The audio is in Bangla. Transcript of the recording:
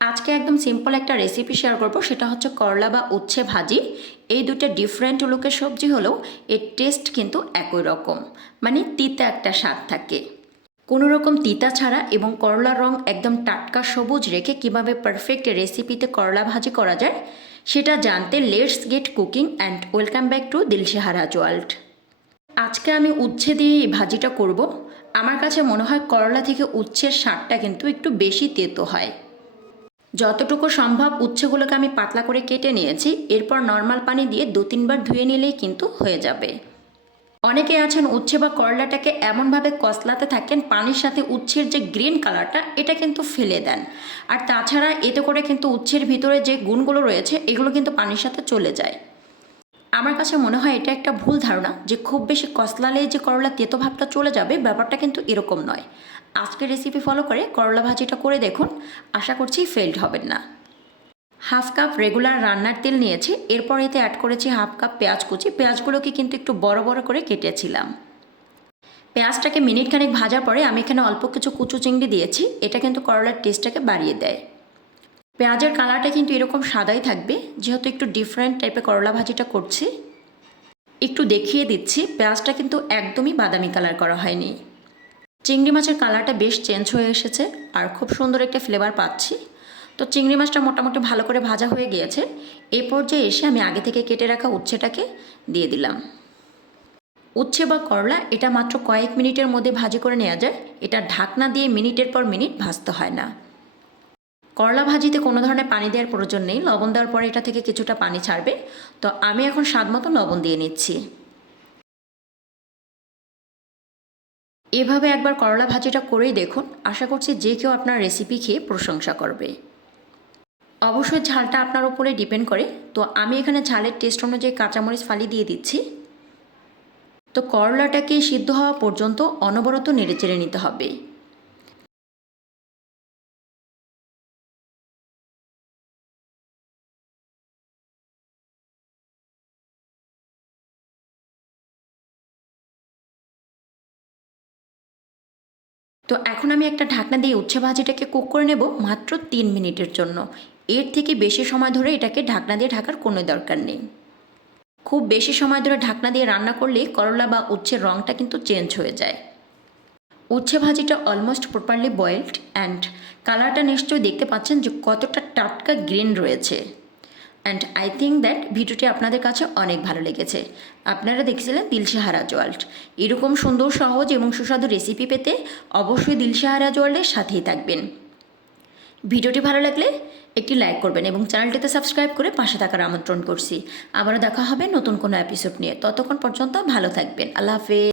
আজকে একদম সিম্পল একটা রেসিপি শেয়ার করব, সেটা হচ্ছে করলা বা উচ্ছে ভাজি। এই দুটো ডিফারেন্ট লুকের সবজি হলেও এর টেস্ট কিন্তু একই রকম মানে তিতা একটা স্বাদ থাকে। কোনো রকম তিতা ছাড়া এবং করলার রং একদম টাটকা সবুজ রেখে কীভাবে পারফেক্ট রেসিপিতে করলা ভাজি করা যায়, সেটা জানতে let's get cooking and welcome back to Dilshehara world আজকে আমি উচ্ছে দিয়ে এই ভাজিটা করব। আমার কাছে মনে হয় করলা থেকে উচ্ছের স্বাদটা কিন্তু একটু বেশি তেতো হয়। যতটুকু সম্ভব উচ্ছেগুলোকে আমি পাতলা করে কেটে নিয়েছি, এরপর নর্মাল পানি দিয়ে দু তিনবার ধুয়ে নিলেই কিন্তু হয়ে যাবে। অনেকে আছেন উচ্ছে বা করলাটাকে এমনভাবে কসলাতে থাকেন, পানির সাথে উচ্ছের যে গ্রিন কালারটা, এটা কিন্তু ফেলে দেন। আর তাছাড়া এতে করে কিন্তু উচ্ছের ভিতরে যে গুণগুলো রয়েছে, এগুলো কিন্তু পানির সাথে চলে যায়। আমার কাছে মনে হয় এটা একটা ভুল ধারণা যে খুব বেশি কসলালে যে করলা তেতো ভাবটা চলে যাবে, ব্যাপারটা কিন্তু এরকম নয়। আজকের রেসিপি ফলো করে করলা ভাজিটা করে দেখুন। আশা করছি ফেলড হবেন না। হাফ কাপ রেগুলার রান্নার তেল নিয়েছি, এরপর এতে অ্যাড করেছি হাফ কাপ পেঁয়াজ কুচি। পেঁয়াজগুলোকে কিন্তু একটু বড় বড় করে কেটেছিলাম। পেঁয়াজটাকে মিনিট খানেক ভাজার পরে আমি এখানে অল্প কিছু কুচু চিংড়ি দিয়েছি, এটা কিন্তু করলার টেস্টটাকে বাড়িয়ে দেয়। পেঁয়াজের কালারটা কিন্তু এরকম সাদাই থাকবে। যেহেতু একটু ডিফারেন্ট টাইপের করলা ভাজিটা করছি। একটু দেখিয়ে দিচ্ছি, পেঁয়াজটা কিন্তু একদমই বাদামি কালার করা হয়নি। চিংড়ি মাছের কালারটা বেশ চেঞ্জ হয়ে এসেছে আর খুব সুন্দর একটা ফ্লেভার পাচ্ছি। তো চিংড়ি মাছটা মোটামুটি ভালো করে ভাজা হয়ে গিয়েছে। এই পর্যায়ে এসে আমি আগে থেকে কেটে রাখা উচ্ছেটাকে দিয়ে দিলাম। উচ্ছে বা করলা এটা মাত্র কয়েক মিনিটের মধ্যে ভাজি করে নেওয়া যায়। এটা ঢাকনা দিয়ে মিনিটের পর মিনিট ভাজতে হয় না। করলা ভাজিতে কোনো ধরনের পানি দেওয়ার প্রয়োজন নেই। লবণ দেওয়ার পরে এটা থেকে কিছুটা পানি ছাড়বে। তো আমি এখন স্বাদ মতো লবণ দিয়ে নিচ্ছি। এভাবে একবার করলা ভাজিটা করেই দেখুন। আশা করছি যে কেউ আপনার রেসিপি খেয়ে প্রশংসা করবে। অবশ্যই ঝালটা আপনার উপরে ডিপেন্ড করে। তো আমি এখানে ঝালের টেস্ট অনুযায়ী কাঁচামরিচ ফালি দিয়ে দিচ্ছি। তো করলাটাকে সিদ্ধ হওয়া পর্যন্ত অনবরত নেড়ে চেড়ে নিতে হবে। তো এখন আমি একটা ঢাকনা দিয়ে উচ্ছে ভাজিটাকে কুক করে নেব মাত্র তিন মিনিটের জন্য। এর থেকে বেশি সময় ধরে এটাকে ঢাকনা দিয়ে ঢাকার কোনো দরকার নেই। খুব বেশি সময় ধরে ঢাকনা দিয়ে রান্না করলে করলা বা উচ্ছের রঙটা কিন্তু চেঞ্জ হয়ে যায়। উচ্ছে ভাজিটা অলমোস্ট প্রপারলি বয়েলড অ্যান্ড কালারটা নিশ্চয়ই দেখতে পাচ্ছেন যে কতটা টাটকা গ্রিন রয়েছে। অ্যান্ড আই থিঙ্ক দ্যাট ভিডিওটি আপনাদের কাছে অনেক ভালো লেগেছে। আপনারা দেখছিলেন দিলশাহারা ওয়ার্ল্ড এরকম সুন্দর, সহজ এবং সুস্বাদু রেসিপি পেতে অবশ্যই দিলশাহারা ওয়ার্ল্ডের সাথেই থাকবেন। ভিডিওটি ভালো লাগলে একটি লাইক করবেন এবং চ্যানেলটিতে সাবস্ক্রাইব করে পাশে থাকার আমন্ত্রণ করছি। আবারও দেখা হবে নতুন কোনো এপিসোড নিয়ে। ততক্ষণ পর্যন্ত ভালো থাকবেন। আল্লাহ হাফেজ।